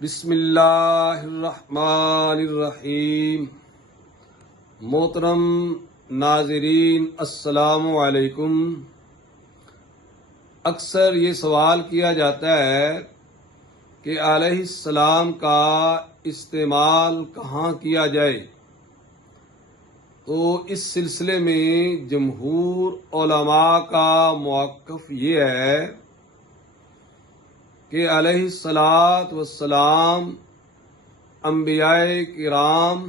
بسم اللہ الرحمن الرحیم۔ محترم ناظرین السلام علیکم۔ اکثر یہ سوال کیا جاتا ہے کہ علیہ السلام کا استعمال کہاں کیا جائے، تو اس سلسلے میں جمہور علماء کا موقف یہ ہے کہ علیہ الصلاۃ والسلام انبیاء کرام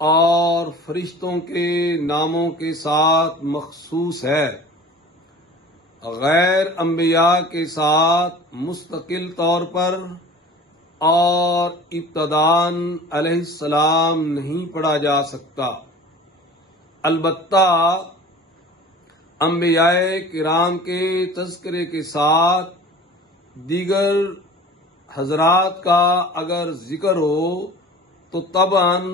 اور فرشتوں کے ناموں کے ساتھ مخصوص ہے، غیر انبیاء کے ساتھ مستقل طور پر اور ابتداً علیہ السلام نہیں پڑھا جا سکتا۔ البتہ انبیاء کرام کے تذکرے کے ساتھ دیگر حضرات کا اگر ذکر ہو تو طبعاً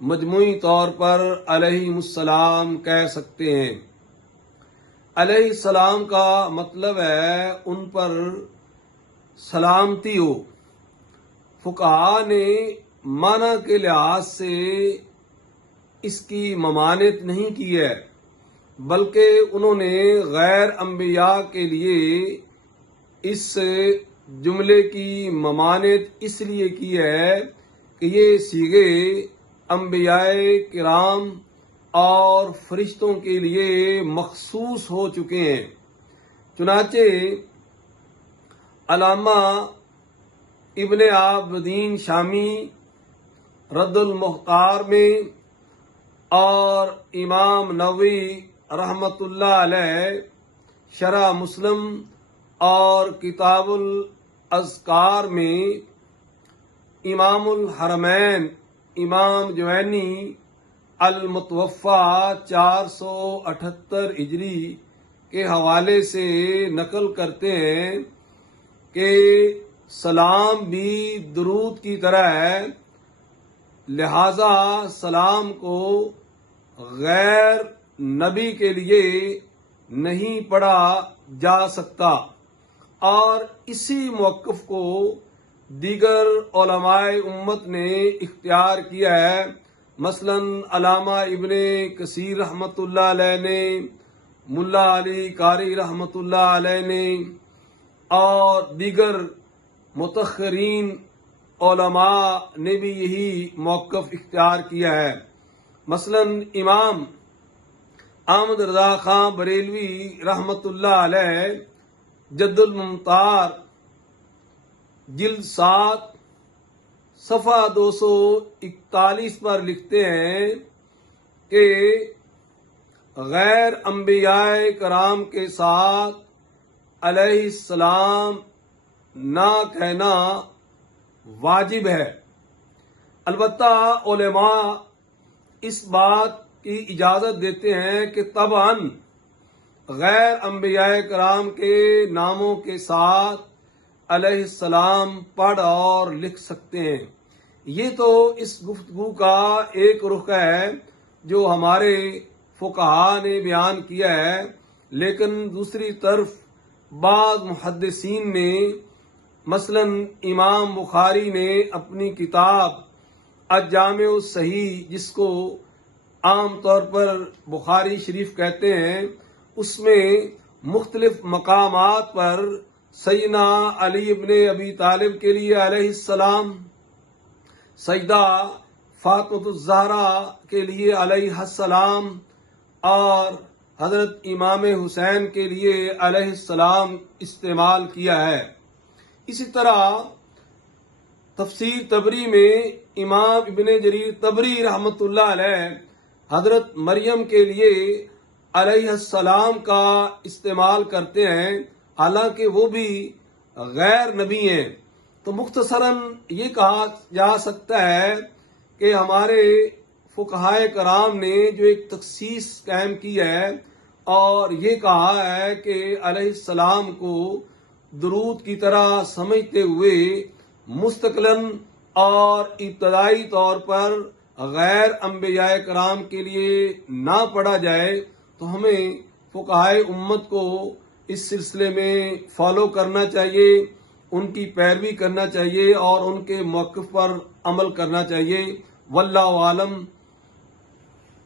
مجموعی طور پر علیہ السلام کہہ سکتے ہیں۔ علیہ السلام کا مطلب ہے ان پر سلامتی ہو۔ فقہاء نے معنی کے لحاظ سے اس کی ممانعت نہیں کی ہے، بلکہ انہوں نے غیر انبیاء کے لیے اس جملے کی ممانعت اس لیے کی ہے کہ یہ صیغے انبیاء کرام اور فرشتوں کے لیے مخصوص ہو چکے ہیں۔ چنانچہ علامہ ابن عابدین شامی رد المختار میں اور امام نووی رحمۃ اللہ علیہ شرح مسلم اور کتاب الاذکار میں، امام الحرمین امام جوینی المتوفا 478 ہجری کے حوالے سے نقل کرتے ہیں کہ سلام بھی درود کی طرح ہے، لہذا سلام کو غیر نبی کے لیے نہیں پڑھا جا سکتا، اور اسی موقف کو دیگر علماء امت نے اختیار کیا ہے۔ مثلا علامہ ابن کثیر رحمۃ اللہ علیہ نے، ملا علی قاری رحمۃ اللہ علیہ نے اور دیگر متأخرین علماء نے بھی یہی موقف اختیار کیا ہے۔ مثلا امام احمد رضا خان بریلوی رحمۃ اللہ علیہ جد الممتار جلد 7 صفحہ 241 پر لکھتے ہیں کہ غیر انبیاء کرام کے ساتھ علیہ السلام نہ کہنا واجب ہے۔ البتہ علماء اس بات کی اجازت دیتے ہیں کہ طبعاً غیر انبیاء کرام کے ناموں کے ساتھ علیہ السلام پڑھ اور لکھ سکتے ہیں۔ یہ تو اس گفتگو کا ایک رخ ہے جو ہمارے فقہاء نے بیان کیا ہے، لیکن دوسری طرف بعض محدثین نے، مثلا امام بخاری نے اپنی کتاب الجامع الصحیح، جس کو عام طور پر بخاری شریف کہتے ہیں، اس میں مختلف مقامات پر سیدنا علی ابن ابی طالب کے لیے علیہ السلام، سیدہ فاطمہ الزہرا کے لیے علیہ السلام اور حضرت امام حسین کے لیے علیہ السلام استعمال کیا ہے۔ اسی طرح تفسیر طبری میں امام ابن جریر طبری رحمۃ اللہ علیہ حضرت مریم کے لیے علیہ السلام کا استعمال کرتے ہیں، حالانکہ وہ بھی غیر نبی ہیں۔ تو مختصراً یہ کہا جا سکتا ہے کہ ہمارے فقہاء کرام نے جو ایک تخصیص قائم کی ہے اور یہ کہا ہے کہ علیہ السلام کو درود کی طرح سمجھتے ہوئے مستقلاً اور ابتدائی طور پر غیر انبیاء کرام کے لیے نہ پڑھا جائے، تو ہمیں فقہاء امت کو اس سلسلے میں فالو کرنا چاہیے ان کی پیروی کرنا چاہیے اور ان کے موقف پر عمل کرنا چاہیے۔ واللہ عالم۔